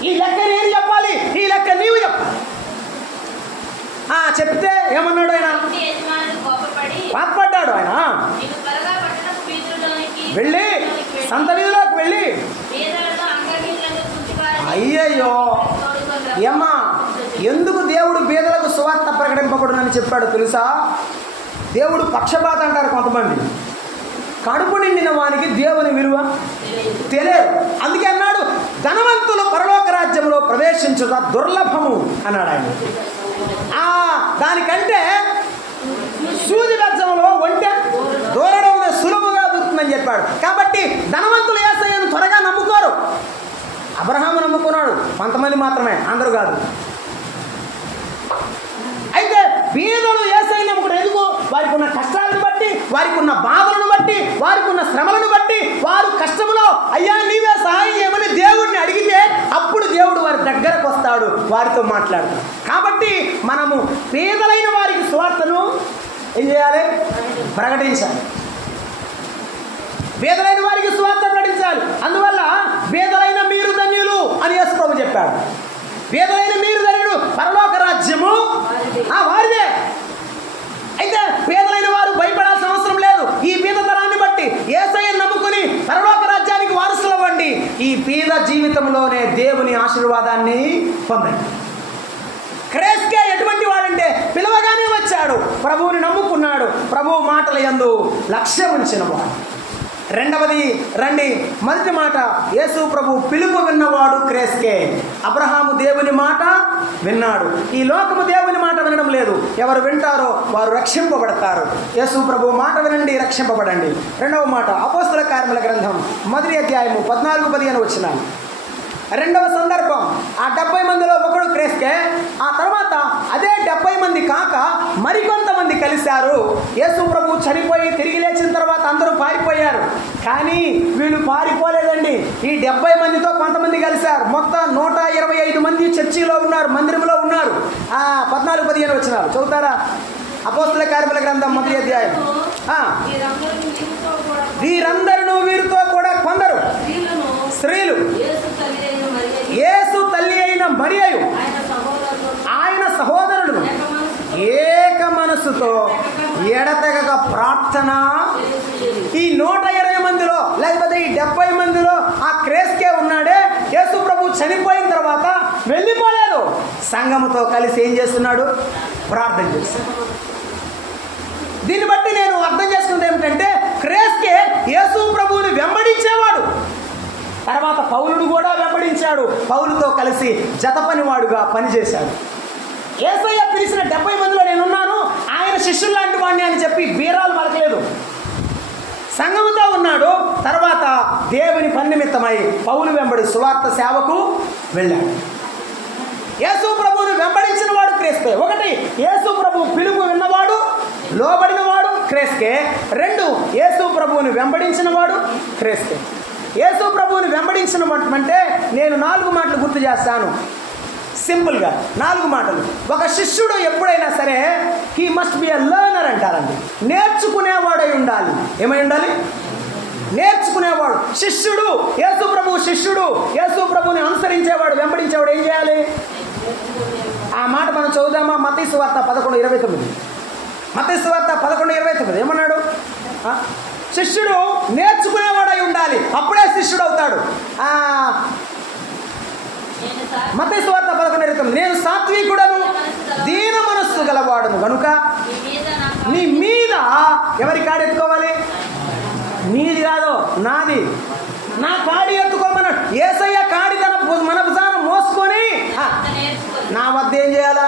ఈ లెక్క నేను చెప్పాలి, ఈ లెక్క నీవు చెప్పాలి. చెప్తే ఏమన్నాడు ఆయన? కోపపడ్డాడు ఆయన. వెళ్ళి సంత వీధిలోకి వెళ్ళి, అయ్యయ్యో ఏమ్మా ఎందుకు దేవుడు బీదలకు సువార్త ప్రకటింపకూడదని చెప్పాడు తెలుసా? దేవుడు పక్షపాతం అంటారు కొంతమంది. కడుపు నిండిన వానికి దేవుని విలువ తెలియదు. అందుకే అన్నాడు, ధనవంతులు పరలోక రాజ్యంలో ప్రవేశించుట దుర్లభము అన్నాడు ఆయన. దానికంటే సూది బెజ్జంలో ఒంటె దూరడం సులభంగా దొరుకుతుందని చెప్పాడు. కాబట్టి ధనవంతులు యేసయ్యను త్వరగా నమ్ముకోరు. అబ్రహాము నమ్ముకున్నాడు, కొంతమంది మాత్రమే, అందరూ కాదు. అయితే బీదలు యేసయ్యను నమ్ముకున్నారు. ఎందుకు? వారికి ఉన్న కష్టాలను బట్టి, వారికి ఉన్న బాధలను బట్టి, వారికి ఉన్న శ్రమలను బట్టి, వారు కష్టములో అయ్యా నీవే సహాయం చేయమని దేవుడిని అడిగితే అప్పుడు దేవుడు వారి దగ్గరకు వస్తాడు, వారితో మాట్లాడతాడు. కాబట్టి మనము పేదలైన వారికి సువార్తను ఏం చేయాలి? ప్రకటించాలి. పేదలైన వారికి సువార్త ప్రకటించాలి. అందువల్ల పేదలైన మీరు ధన్యులు అని యేసుప్రభు చెప్పాడు. పేదలైన మీరు ధన్యులు, పరలోక రాజ్యము వారిదే. అయితే పేదలైన వారు భయపడాల్సిన అవసరం లేదు. ఈ పేదతనాన్ని బట్టి యేసయ్యను నమ్ముకుని పరలోక రాజ్యానికి వారసులు అవ్వండి. ఈ పేద జీవితంలోనే దేవుని ఆశీర్వాదాన్ని పొందండి. క్రేస్కే ఎటువంటి వాడంటే పిలవగానే వచ్చాడు, ప్రభువుని నమ్ముకున్నాడు, ప్రభువు మాటల యందు లక్ష్యం ఉంచిన వాడు. రెండవది రండి, మొదటి మాట, యేసు ప్రభు పిలుపు విన్నవాడు క్రేస్కే. అబ్రహాము దేవుని మాట విన్నాడు. ఈ లోకము దేవుని మాట వినడం లేదు. ఎవరు వింటారో వారు రక్షింపబడతారు. యేసు ప్రభు మాట వినండి, రక్షింపబడండి. రెండవ మాట, అపోస్తల కార్యముల గ్రంథం 1వ అధ్యాయము 14-15 వచనాలు. రెండవ సందర్భం, ఆ 70 మందిలో ఒకడు క్రేస్కే. ఆ తర్వాత అదే 70 మంది కాక మరికొంతమంది కలిశారు. యేసు ప్రభు చనిపోయి తిరిగి లేచిన తర్వాత అందరూ పారిపోయారు, కానీ వీళ్ళు పారిపోలేదండి. ఈ 70 మందితో కొంతమంది కలిశారు. మొత్తం 125 మంది చర్చిలో ఉన్నారు, మందిరంలో ఉన్నారు. 14-15 వచనాలు చదువుతారా? అపోస్తల కార్యముల గ్రంథం 1వ అధ్యాయం. వీరందరూ వీరితో కూడా కొందరు స్త్రీలు, యేసు తల్లి అయిన మరియయు ఆయన సహోదరుడు ఏక మనస్సుతో ఎడతెగక ప్రార్థన. ఈ 120 మందిలో లేకపోతే ఈ 70 మందిలో ఆ క్రేస్కే ఉన్నాడే. యేసు ప్రభు చనిపోయిన తర్వాత వెళ్ళిపోలేదు, సంఘముతో కలిసి ఏం చేస్తున్నాడు? ప్రార్థన చేస్తున్నాడు. దీన్ని బట్టి నేను అర్థం చేసుకున్నది ఏమిటంటే, క్రేస్కే యేసు ప్రభువుని వెంబడించేవాడు. తర్వాత పౌలుడు కూడా వెంబడించాడు, పౌలుతో కలిసి జతపనివాడుగా పనిచేశాడు. యేసయ్య పిలిచిన 70 మందిలో నేనున్నాను, ఆయన శిష్యులు లాంటి వాడిని అని చెప్పి బీరాలు పలకలేదు. సంఘముతో ఉన్నాడు. తర్వాత దేవుని పని నిమిత్తమై పౌలు వెంబడి సువార్త సేవకు వెళ్ళాడు. యేసు ప్రభువుని వెంబడించిన వాడు క్రేస్కే. ఒకటి, యేసు ప్రభు పిలుపు విన్నవాడు, లోబడినవాడు క్రేస్కే. 2, యేసు ప్రభువుని వెంబడించిన వాడు క్రేస్కే. యేసు ప్రభువుని వెంబడించిన అంటే నేను 4 మాటలు గుర్తు చేస్తాను, సింపుల్గా 4 మాటలు. ఒక శిష్యుడు ఎప్పుడైనా సరే he must be a learner అంటారండి. నేర్చుకునేవాడై ఉండాలి. ఏమై ఉండాలి? నేర్చుకునేవాడు. శిష్యుడు, యేసు ప్రభు శిష్యుడు, యేసు ప్రభువుని అనుసరించేవాడు, వెంబడించేవాడు ఏం చేయాలి? ఆ మాట మనం చదువుదామా? మత్తయి సువార్త 11:29. మత్తయి సువార్త 11:29 ఏమన్నాడు? శిష్యుడు నేర్చుకునేవాడై ఉండాలి, అప్పుడే శిష్యుడు అవుతాడు. మత్తయి సువార్త 11:29, నేను సాత్వికుడను దీన మనస్సు గలవాడును కనుక నీ మీద ఎవరి కాడి ఎత్తుకోవాలి? నీది కాదు, నాది. నా కాడి ఎత్తుకోమన్నాడు. యేసయ్య కాడి తన మన భుజాన మోసుకొని నా వద్ద ఏం చేయాలా?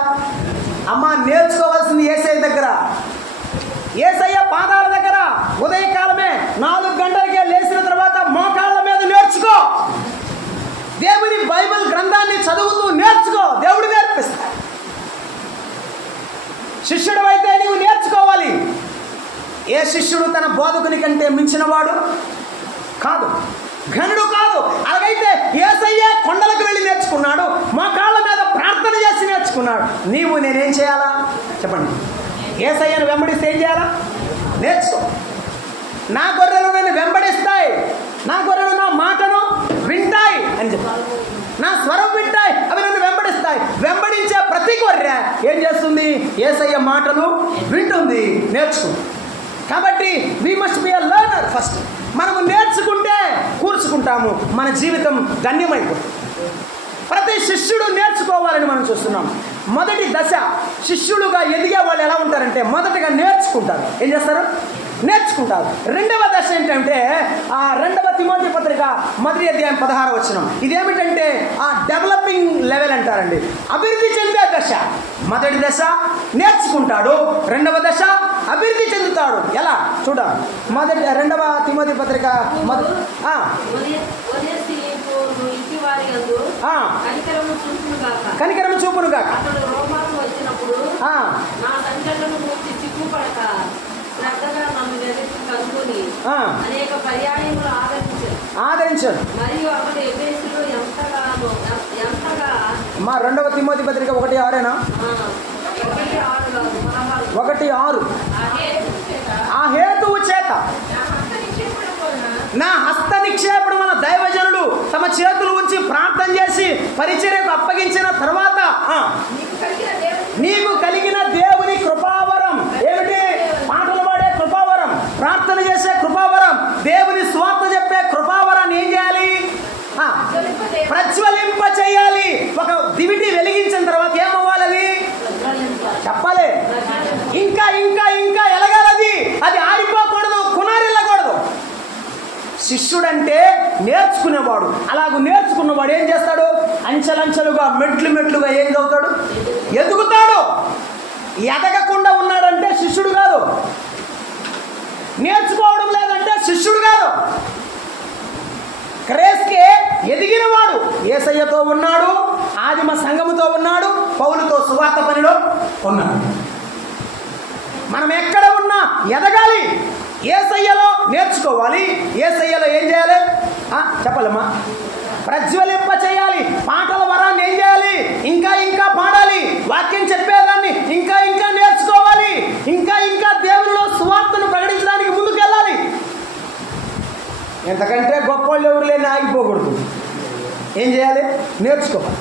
అమ్మ, నేర్చుకోవాల్సింది యేసయ్య దగ్గర, యేసయ్య పాదాల దగ్గర. ఉదయకాలమే 4 గంటలకే లేచిన తర్వాత మోకాళ్ళ మీద నేర్చుకో. దేవుని బైబిల్ గ్రంథాన్ని చదువుతూ నేర్చుకో. దేవుడు నేర్పిస్తా. శిష్యుడు అయితే నీవు నేర్చుకోవాలి. ఏ శిష్యుడు తన బోధకుని కంటే మించినవాడు కాదు, ఘనుడు కాదు. అలాగైతే యేసయ్య కొండలకు వెళ్ళి నేర్చుకున్నాడు, మోకాళ్ళ మీద ప్రార్థన చేసి నేర్చుకున్నాడు. నీవు నేనేం చేయాలా చెప్పండి? యేసయ్యను వెంబడిస్తే ఏం చేయాలా? నేర్చుకో. నా గొర్రెలు నన్ను వెంబడిస్తాయి, నా గొర్రెలు నా మాటను వింటాయి అని చెప్పాలి. నా స్వరం వింటాయి, అవి నన్ను వెంబడిస్తాయి. వెంబడించే ప్రతి గొర్రె ఏం చేస్తుంది? యేసయ్య మాటలు వింటుంది, నేర్చుకుంటుంది. కాబట్టి we must be a learner first. మనము నేర్చుకుంటే కూర్చుకుంటాము, మన జీవితం ధన్యమైపోతుంది. ప్రతి శిష్యుడు నేర్చుకోవాలని మనం చూస్తున్నాం. మొదటి దశ, శిష్యులుగా ఎదిగే వాళ్ళు ఎలా ఉంటారంటే మొదటగా నేర్చుకుంటారు. ఏం చేస్తారు? నేర్చుకుంటారు. రెండవ దశ ఏంటంటే 2వ తిమోతి పత్రిక 1వ అధ్యాయం 16వ వచనం. ఇదేమిటంటే డెవలపింగ్ లెవెల్ అంటారండి, అభివృద్ధి చెందే దశ. మొదటి దశ నేర్చుకుంటాడు, రెండవ దశ అభివృద్ధి చెందుతాడు. ఎలా చూడాలి? 2వ తిమోతి పత్రిక కనికరము చూపును గాక. ఆదరించాడు. మా 2వ తిమోతి పత్రిక 1:6 1:6. ఆ హేతువు చేత నా హస్త నిక్షేపణ వల్ల దైవజనుడు తమ చేతులు ఉంచి ప్రార్థన చేసి పరిచర్యకు అప్పగించిన తర్వాత నీకు కలిగిన దేవుని కృపావరం ఏమిటి? పాటలు పాడే కృపావరం, ప్రార్థన చేసే కృపావరం, దేవుని స్వార్థ చెప్పే కృపావరాన్ని ఏం చేయాలి? ప్రజ్వలింప చేయాలి. ఒక దివిటి వెలిగించిన తర్వాత ఏమవ్వాలి? చెప్పాలి. ఇంకా ఇంకా ఇంకా ఎలగాలది. అది ఆరిపోకూడదు, కునారిల్లకూడదు. శిష్యుడంటే నేర్చుకునేవాడు. అలాగూ నేర్చుకున్నవాడు ఏం చేస్తాడు? అంచెలంచెలుగా మెట్లుగా ఏం చదువుతాడు? ఎదుగుతాడు. ఎదగకుండా ఉన్నాడంటే శిష్యుడు కాదు. నేర్చుకోవడం లేదంటే శిష్యుడు కాదు. క్రేస్కే ఎదిగినవాడు యేసయ్యతో ఉన్నాడు, ఆదిమ సంఘముతో ఉన్నాడు, పౌలుతో సువార్త పనిలో ఉన్నాడు. మనం ఎక్కడ ఉన్నా ఎదగాలి. యేసయ్యలో నేర్చుకోవాలి. యేసయ్యలో ఏం చేయాలి? చెప్పాలమ్మా. ప్రజ్వలింప చేయాలి. పాటల వరాన్ని ఏం చేయాలి? ఇంకా ఇంకా పాడాలి. వాక్యం చెప్పేదాన్ని ఇంకా ఇంకా నేర్చుకోవాలి. ఇంకా ఇంకా దేవునిలో సువార్తను ప్రకటించడానికి ముందుకు వెళ్ళాలి. ఎంతకంటే గొప్ప వాళ్ళు ఎవరు లేని ఆగిపోకూడదు. ఏం చేయాలి? నేర్చుకోవాలి.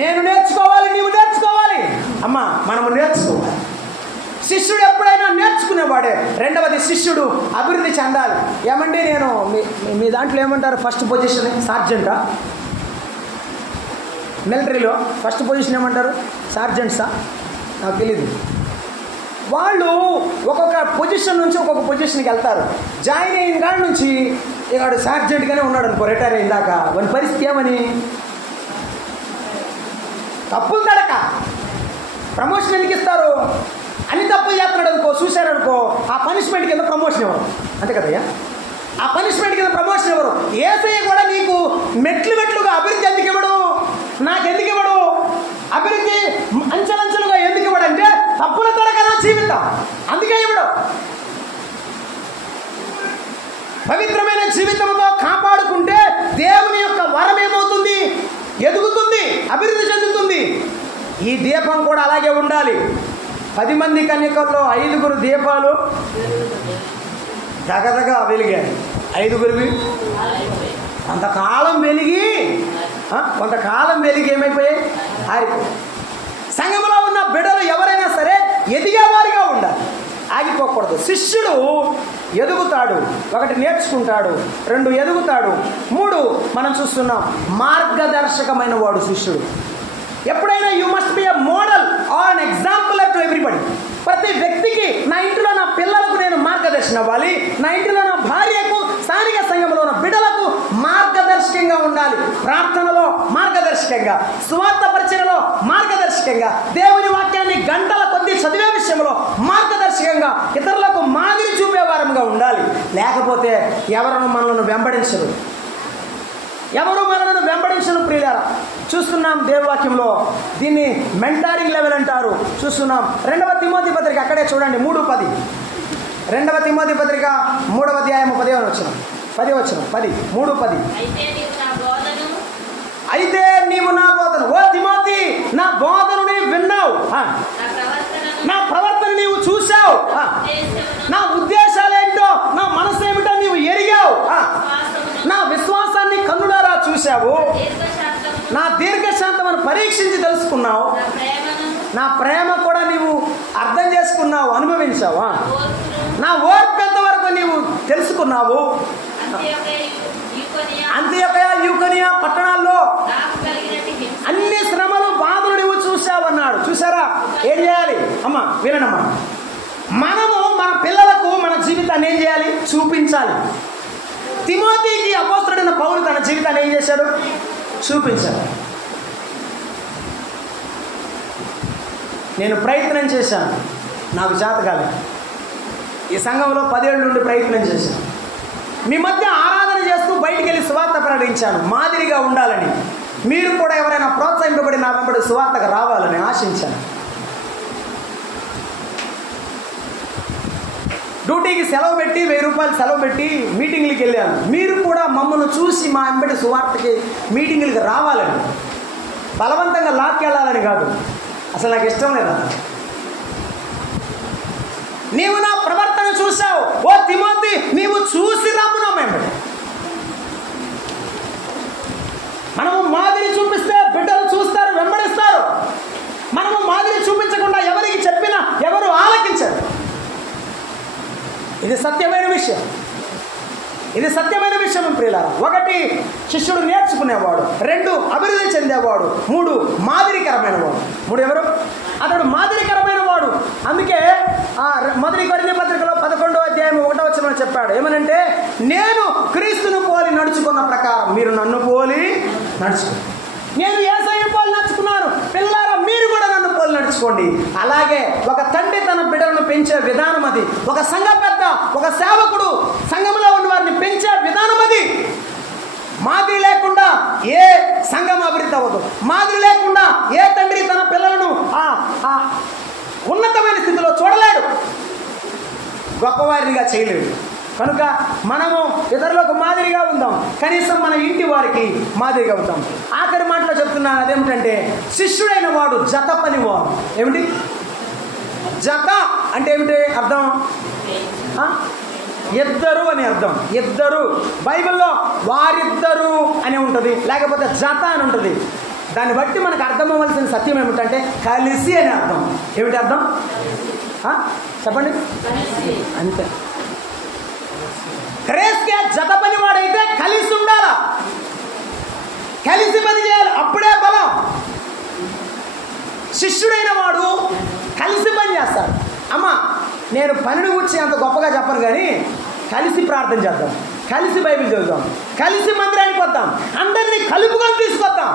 నేను నేర్చుకోవాలి, నీవు నేర్చుకోవాలి. అమ్మా, మనము నేర్చుకోవాలి. శిష్యుడు ఎప్పుడైనా నేర్చుకునేవాడే. రెండవది, శిష్యుడు అభివృద్ధి చెందాలి. ఏమండి, నేను మీ దాంట్లో ఏమంటారు? ఫస్ట్ పొజిషన్ సార్జెంటా? మిలిటరీలో ఫస్ట్ పొజిషన్ ఏమంటారు? సార్జెంట్సా? నాకు తెలీదు. వాళ్ళు ఒక్కొక్క పొజిషన్ నుంచి ఒక్కొక్క పొజిషన్కి వెళ్తారు. జాయిన్ అయిన కాడి నుంచి ఇవాడు సార్జెంట్గానే ఉన్నాడు అనుకో, రిటైర్ అయిందాక. వాని పరిస్థితి ఏమని? తప్పులు తడక. ప్రమోషన్ ఎందుకు ఇస్తారు? అన్ని తప్పులు చేస్తున్నాడు అనుకో, చూశారనుకో, ఆ పనిష్మెంట్ కింద ప్రమోషన్ ఇవ్వరు. అంతే కదయ్యా? ఆ పనిష్మెంట్ కింద ప్రమోషన్ ఇవ్వరు. యేసయ్య కూడా నీకు మెట్లుగా అభివృద్ధి ఎందుకు ఇవ్వడు? నాకెందుకు ఇవ్వడు? అభివృద్ధి అంచెలంచెలుగా ఎందుకు ఇవ్వడంటే తప్పుల తడకనా జీవితం, అందుకే ఇవ్వడు. పవిత్రమైన జీవితంతో కాపాడుకుంటే దేవుని యొక్క వరం ఏమవుతుంది? ఎదుగుతుంది, అభివృద్ధి చెందుతుంది. ఈ దీపం కూడా అలాగే ఉండాలి. 10 మంది కన్యకల్లో 5 దీపాలు దగదగా వెలిగాయి. 5 కొంతకాలం వెలిగి ఏమైపోయాయి? ఆరిపోయాయి. సంఘంలో ఉన్న బిడ్డలు ఎవరైనా సరే ఎదిగేవారిగా ఉండాలి, ఆగిపోకూడదు. శిష్యుడు ఎదుగుతాడు. 1 నేర్చుకుంటాడు, 2 ఎదుగుతాడు, 3 మనం చూస్తున్నాం మార్గదర్శకమైన వాడు శిష్యుడు. ఎప్పుడైనా you must be a model or an exemplar to everybody. ప్రతి వ్యక్తికి నా ఇంటిలో నా పిల్లలకు నేను మార్గదర్శనం అవ్వాలి, నా ఇంటిలో నా భార్యకు, స్థానిక సంఘంలో ఉన్న బిడ్డలకు మార్గదర్శకంగా ఉండాలి. ప్రార్థనలో మార్గదర్శకంగా, సువార్త పరిచయలో మార్గదర్శకంగా, దేవుని వాక్యాన్ని గంటల కొద్దీ చదివే విషయంలో మార్గదర్శకంగా, ఇతరులకు మాదిరి చూపే వారంగా ఉండాలి. లేకపోతే ఎవరు మనల్ని వెంబడించరు, ఎవరు మనల్ని వెంబడించను. ప్రియులారా, చూస్తున్నాం దేవువాక్యంలో దీన్ని మెంటారింగ్ లెవెల్ అంటారు. చూస్తున్నాం 2వ తిమోతి పత్రిక, అక్కడే చూడండి 3:10. 2వ తిమోతి పత్రిక 3వ అధ్యాయం 10వ వచనం 3:10. అయితే నీవు నా బోధను, ఓ తిమోతి, నా బోధను నీవు విన్నావు, నా ప్రవర్తన నీవు చూశావు, నా ఉద్దేశాలేంటో, నా మనసు ఏమిటో నీవు ఎరిగావు, నా విశ్వాసాన్ని కన్నులారా చూశావు, నా దీర్ఘశాంతమును పరీక్షించి తెలుసుకున్నావు, నా ప్రేమ కూడా నీవు అర్థం చేసుకున్నావు, అనుభవించావు, నా ఓర్పెంత వరకు నీవు తెలుసుకున్నావు. అంత్యోకయ యూకోనియా పట్టణాల్లో అన్ని శ్రమలు బాధలు నువ్వు చూసావన్నాడు. చూసారా? ఏం చేయాలి అమ్మా? వినమ్మా, మనము మన పిల్లలకు మన జీవితాన్ని ఏం చేయాలి? చూపించాలి. తిమోతికి అపోస్తలుడైన పౌలు తన జీవితాన్ని ఏం చేశాడు? చూపించాడు. నేను ప్రయత్నం చేశాను, నాకు చేత కాలేదు. ఈ సంఘంలో 10 ఏళ్ళ నుండి ప్రయత్నం చేశాను. మీ మధ్య ఆరాధన చేస్తూ బయటికి వెళ్ళి సువార్త ప్రకటించాను, మాదిరిగా ఉండాలని. మీరు కూడా ఎవరైనా ప్రోత్సహింపబడి నా వెంబడి సువార్తకు రావాలని ఆశించాను. డ్యూటీకి సెలవు పెట్టి 1000 రూపాయలు సెలవు పెట్టి మీటింగ్లకి వెళ్ళాను. మీరు కూడా మమ్మల్ని చూసి మా వెంబడి సువార్తకి మీటింగ్లకి రావాలని, బలవంతంగా లాక్కెళ్ళాలని కాదు. అసలు నాకు ఇష్టం లేదా? నీవు నా ప్రవర్తన చూసావు, ఓ తిమోతి, నీవు చూసి రమ్ము నా వెంబడి. మనము మాదిరి చూపిస్తే బిడ్డలు చూస్తారు, వెంబడిస్తారు. మనము మాదిరి చూపించకుండా ఎవరికి చెప్పినా ఎవరు ఆలకించరు. ఇది సత్యమైన విషయం, ఇది సత్యమైన విషయం ప్రియులారా. 1 శిష్యుడు నేర్చుకునేవాడు, 2 అభివృద్ధి చెందేవాడు, 3 మాదిరికరమైన వాడు. 3 ఎవరు? అతడు మాదిరికరమైన వాడు. అందుకే మొదటి కొరింథీ పత్రికలో 11వ అధ్యాయం 1వ వచనంలో చెప్పాడు ఏమనంటే, నేను క్రీస్తును పోలి నడుచుకున్న ప్రకారం మీరు నన్ను పోలి నడుచుకోండి. నేను యేసయ్య పోలి నడుచుకున్నాను, పిల్లారా మీరు కూడా నన్ను పోలి నడుచుకోండి. అలాగే ఒక తండ్రి తన బిడ్డలను పెంచే విధానం అది. ఒక సంఘ పెద్ద, ఒక సేవకుడు సంఘంలో ఉన్న వారిని పెంచే విధానం అది. మాదిరి లేకుండా ఏ సంఘం అభివృద్ధి అవ్వదు. మాదిరి లేకుండా ఏ తండ్రి తన పిల్లలను ఉన్నతమైన స్థితిలో చూడలేడు, గొప్పవారినిగా చేయలేడు. కనుక మనము ఇతరులకు మాదిరిగా ఉందాం, కనీసం మన ఇంటి వారికి మాదిరిగా ఉందాం. ఆఖరి మాటలో చెప్తున్నాను, అదేమిటంటే శిష్యుడైన వాడు జత పనివాడు. ఏమిటి జత అంటే? ఏమిటి అర్థం? ఇద్దరు అని అర్థం. ఇద్దరు, బైబిల్లో వారిద్దరు అని ఉంటుంది, లేకపోతే జత అని ఉంటుంది. దాన్ని బట్టి మనకు అర్థం అవ్వాల్సిన సత్యం ఏమిటంటే కలిసి అని అర్థం. ఏమిటి అర్థం? చెప్పండి. అంతే. క్రేస్కే జత పని వాడైతే కలిసి ఉండాలా, కలిసి పని చేయాలి, అప్పుడే బలం. శిష్యుడైన వాడు కలిసి పని చేస్తాడు. అమ్మా, నేను పనిని గురించి అంత గొప్పగా చెప్పను, కానీ కలిసి ప్రార్థన చేద్దాం, కలిసి బైబిల్ చదువుదాం, కలిసి మందిరానికి వద్దాం, అందరినీ కలుపుకొని తీసుకొద్దాం.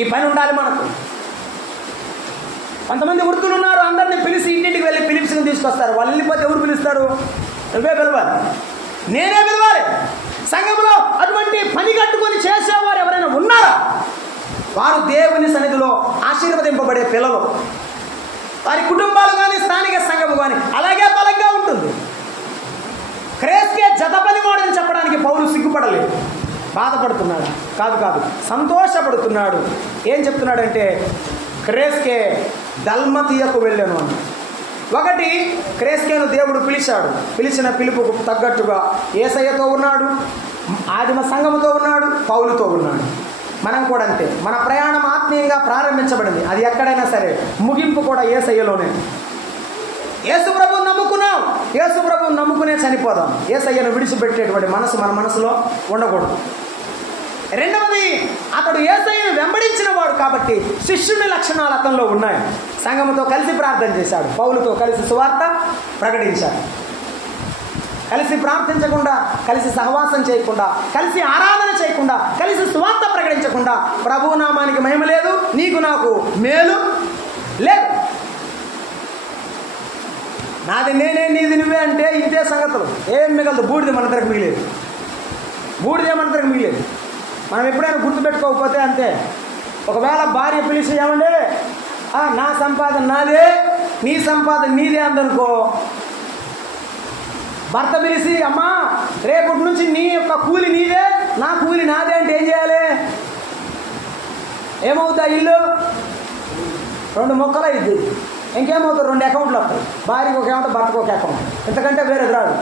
ఈ పని ఉండాలి మనకు. కొంతమంది వృద్ధులు ఉన్నారు, అందరినీ పిలిచి ఇంటింటికి వెళ్ళి పిలిపించుకుని తీసుకొస్తారు. వాళ్ళు వెళ్ళిపోతే ఎవరు పిలుస్తారు? నువ్వే పిలవాలి, నేనే పిలవాలి. సంఘంలో అటువంటి పని కట్టుకొని చేసేవారు ఎవరైనా ఉన్నారా? వారు దేవుని సన్నిధిలో ఆశీర్వదింపబడే పిల్లలు. వారి కుటుంబాలు కానీ స్థానిక సంఘము కానీ అలాగే బలంగా ఉంటుంది. క్రేస్కే జత పని వాడని చెప్పడానికి పౌలు సిగ్గుపడలేదు. బాధపడుతున్నాడు కాదు, సంతోషపడుతున్నాడు. ఏం చెప్తున్నాడంటే, క్రేస్కే దల్మతీయకు వెళ్ళాను అని. 1 క్రేస్కేను దేవుడు పిలిచాడు. పిలిచిన పిలుపుకు తగ్గట్టుగా యేసయ్యతో ఉన్నాడు, ఆదిమ సంఘముతో ఉన్నాడు, పౌలుతో ఉన్నాడు. మనం కూడా అంతే. మన ప్రయాణం ఆత్మీయంగా ప్రారంభించబడింది, అది ఎక్కడైనా సరే ముగింపు కూడా యేసయ్యలోనే. యేసుప్రభువుని నమ్ముకున్నాం, యేసుప్రభువుని నమ్ముకునే చనిపోదాం. యేసయ్యను విడిచిపెట్టేటువంటి మనసు మన మనసులో ఉండకూడదు. రెండవది, అతడు యేసయ్యను వెంబడించిన వాడు కాబట్టి శిష్యుని లక్షణాలు అతనిలో ఉన్నాయి. సంఘముతో కలిసి ప్రార్థన చేశాడు, పౌలుతో కలిసి సువార్త ప్రకటించాడు. కలిసి ప్రార్థించకుండా, కలిసి సహవాసం చేయకుండా, కలిసి ఆరాధన చేయకుండా, కలిసి సువార్త ప్రకటించకుండా ప్రభు నామానికి మహిమ లేదు, నీకు నాకు మేలు లేదు. నాది నేనే, నీది నువ్వే అంటే ఇంతే సంగతులు. ఏం మిగలదు, బూడిద మన దగ్గరకు మిగిలేదు. బూడిదే మన దగ్గరకు మిగిలేదు. మనం ఎప్పుడైనా గుర్తుపెట్టుకోకపోతే అంతే. ఒకవేళ భార్య పిలిచి ఏమంటే నా సంపాదన నాదే, నీ సంపాదన నీదే అందనుకో, భర్త పిలిచి అమ్మా రేపటి నుంచి నీ యొక్క కూలి నీదే, నా కూలి నాదే అంటే ఏం చేయాలి? ఏమవుతా? ఇల్లు 2 ముక్కలు అయింది. ఇంకేమవుతుంది? 2 అకౌంట్లు వస్తాయి. భార్యకు ఒక అకౌంట్, భర్తకు ఒక అకౌంట్. ఇంతకంటే వేరేది రాదు.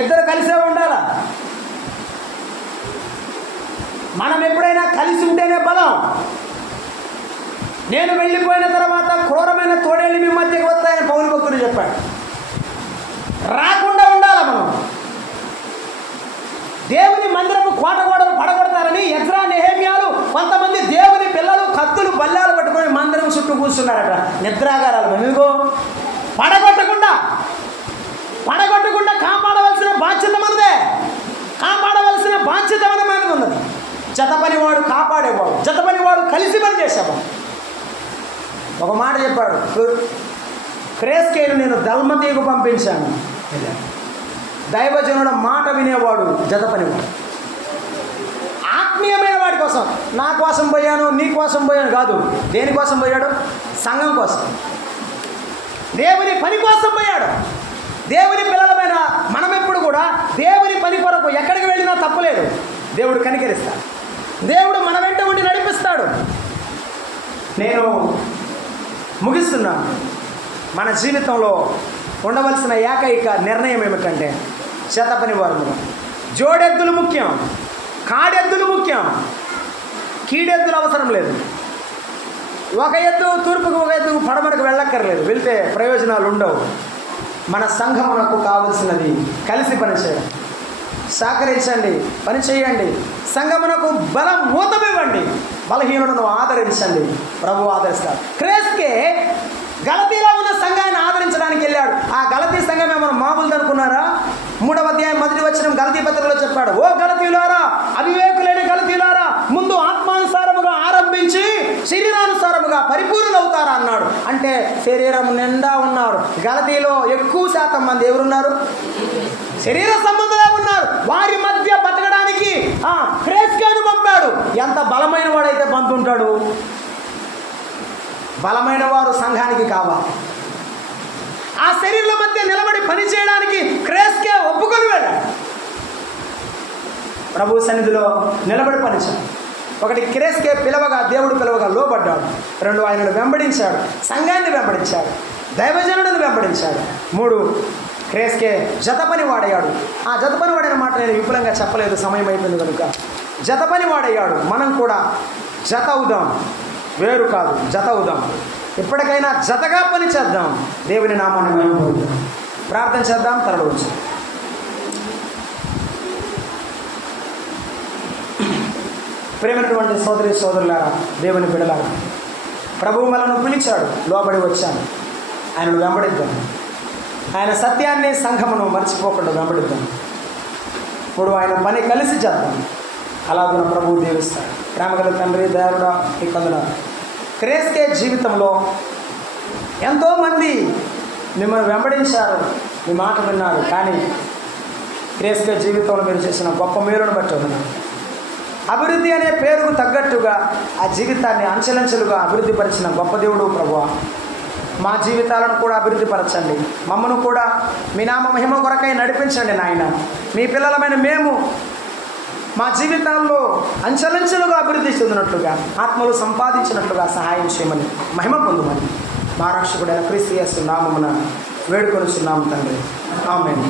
ఇద్దరు కలిసే ఉండాలా. మనం ఎప్పుడైనా కలిసి ఉంటేనే బలం. నేను వెళ్ళిపోయిన తర్వాత క్రూరమైన తోడేళ్ళు మీ మధ్యకి వస్తాయని పౌలు భక్తుడు చెప్పాడు. రాకుండా ఉండాలి మనం. దేవుని మందిరపు కోటగోడలు పడగొడతారని ఎజ్రా, నెహెమ్యాలు కొంతమంది దేవుని పిల్లలు కత్తులు బల్లాలు పట్టుకొని మందిరం చుట్టూ కూర్చున్నారట. నిద్రాగారాలు ఎందుకో పడగొట్టకుండా కాపాడవలసిన బాధ్యత మనదే. కాపాడవలసిన బాధ్యత మన మీద ఉన్నది. జతపనివాడు కాపాడేవాడు, జతపనివాడు కలిసి పని చేసేవాడు. ఒక మాట చెప్పాడు, క్రేస్కేను నేను దల్మతీకు పంపించాను. దైవజనుడు మాట వినేవాడు జతపనివాడు. ఆత్మీయమైన వాడి కోసం, నా కోసం పోయాను, నీ కోసం పోయాను కాదు. దేనికోసం పోయాడు? సంఘం కోసం, దేవుని పని కోసం పోయాడు. దేవుని పిల్లలమైన మనం ఎప్పుడు కూడా దేవుని పని కొరకు ఎక్కడికి వెళ్ళినా తప్పులేదు. దేవుడు కనికరిస్తాడు, దేవుడు మన వెంట ఉండి నడిపిస్తాడు. నేను ముగిస్తున్నాను. మన జీవితంలో ఉండవలసిన ఏకైక నిర్ణయం ఏమిటంటే శతపని వారు. జోడెద్దులు ముఖ్యం, కాడెద్దులు ముఖ్యం, కీడెద్దులు అవసరం లేదు. ఒక ఎద్దు తూర్పుకు, ఒక ఎద్దు పడమరకు వెళ్ళక్కర్లేదు. వెళ్తే ప్రయోజనాలు ఉండవు. మన సంఘమునకు కావలసినది కలిసి పనిచేయడం. సహకరించండి, పని చేయండి. సంఘమునకు బలం ఊతమివ్వండి. బలహీనులను ఆదరించండి, ప్రభు ఆదరిస్తాడు. క్రేస్కే గలతీలో ఉన్న సంఘాన్ని ఆదరించడానికి వెళ్ళాడు. ఆ గలతీ సంఘం ఏమన్నా మామూలు అనుకున్నారా? 3వ అధ్యాయం 1వ వచనం గలతీ పత్రికలో చెప్పాడు, ఓ గలతీలారా, అవివేకులైన గలతీలారా, ముందు ఆత్మానుసారముగా ఆరంభించి శరీరానుసారముగా పరిపూర్ణులవుతారా అన్నాడు. అంటే శరీరం నిండా ఉన్నారు. గలతీలో ఎక్కువ శాతం మంది ఎవరున్నారు? శరీర సంబంధులే ఉన్నారు. వారి మధ్య బతకడానికి క్రేస్కేను పంపాడు. ఎంత బలమైన వాడైతే పంపుంటాడు. బలమైన వారు సంఘానికి కావాలి. ఆ శరీరం మధ్య నిలబడి పని చేయడానికి క్రేస్కే ఒప్పుకొని వెళ్ళాడు. ప్రభు సన్నిధిలో నిలబడి పనిచాడు. 1 క్రేస్కే పిలవగా, దేవుడు పిలవగా లోబడ్డాడు. 2 ఆయనను వెంబడించాడు, సంఘాన్ని వెంబడించాడు, దైవజనుడిని వెంబడించాడు. 3 క్రేస్కే జతపని వాడయ్యాడు. ఆ జతపని వాడిన మాట నేను విపులంగా చెప్పలేదు, సమయం అయిపోయింది కనుక. జతపని వాడయ్యాడు. మనం కూడా జత అవుదాం, వేరు కాదు, జత అవుదాం. ఇప్పటికైనా జతగా పని చేద్దాం. దేవుని నామాన్ని మహిమపరుద్దాం. ప్రార్థన చేద్దాం. తలలు ఉంచి ప్రేమైనటువంటి సోదరి సోదరులారా, దేవుని బిడ్డలారా, ప్రభువు మనను పిలిచాడు, లోబడి వచ్చాను. ఆయనను వెంబడిద్దాం. ఆయన సత్యాన్ని, సంఘమును మర్చిపోకుండా వెంబడిద్దాం. ఇప్పుడు ఆయన పని కలిసి చేద్దాం. అలాగున ప్రభువు దీవిస్తాడు. ప్రేమగల తండ్రి, దయాళుడా, ఈ కొందనాలు. క్రేస్కే జీవితంలో ఎంతోమంది మిమ్మల్ని వెంబడించారు, మీ మాట విన్నారు. కానీ క్రేస్కే జీవితంలో మీరు చేసిన గొప్ప మేలును బట్టి ఉన్నారు. అభివృద్ధి అనే పేరుకు తగ్గట్టుగా ఆ జీవితాన్ని అంచెలంచెలుగా అభివృద్ధిపరిచిన గొప్ప దేవుడు ప్రభువా, మా జీవితాలను కూడా అభివృద్ధిపరచండి. మమ్మను కూడా మీ నామ మహిమ కొరకై నడిపించండి నాయన. మీ పిల్లలమైన మేము మా జీవితాల్లో అంచెలంచెలుగా అభివృద్ధి చెందినట్లుగా, ఆత్మలు సంపాదించినట్లుగా సహాయం చేయమని, మహిమ పొందమని మా రక్షకుడైన క్రీస్తు యేసు నామమున వేడుకొనుచున్నాము తండ్రి. ఆమేన్.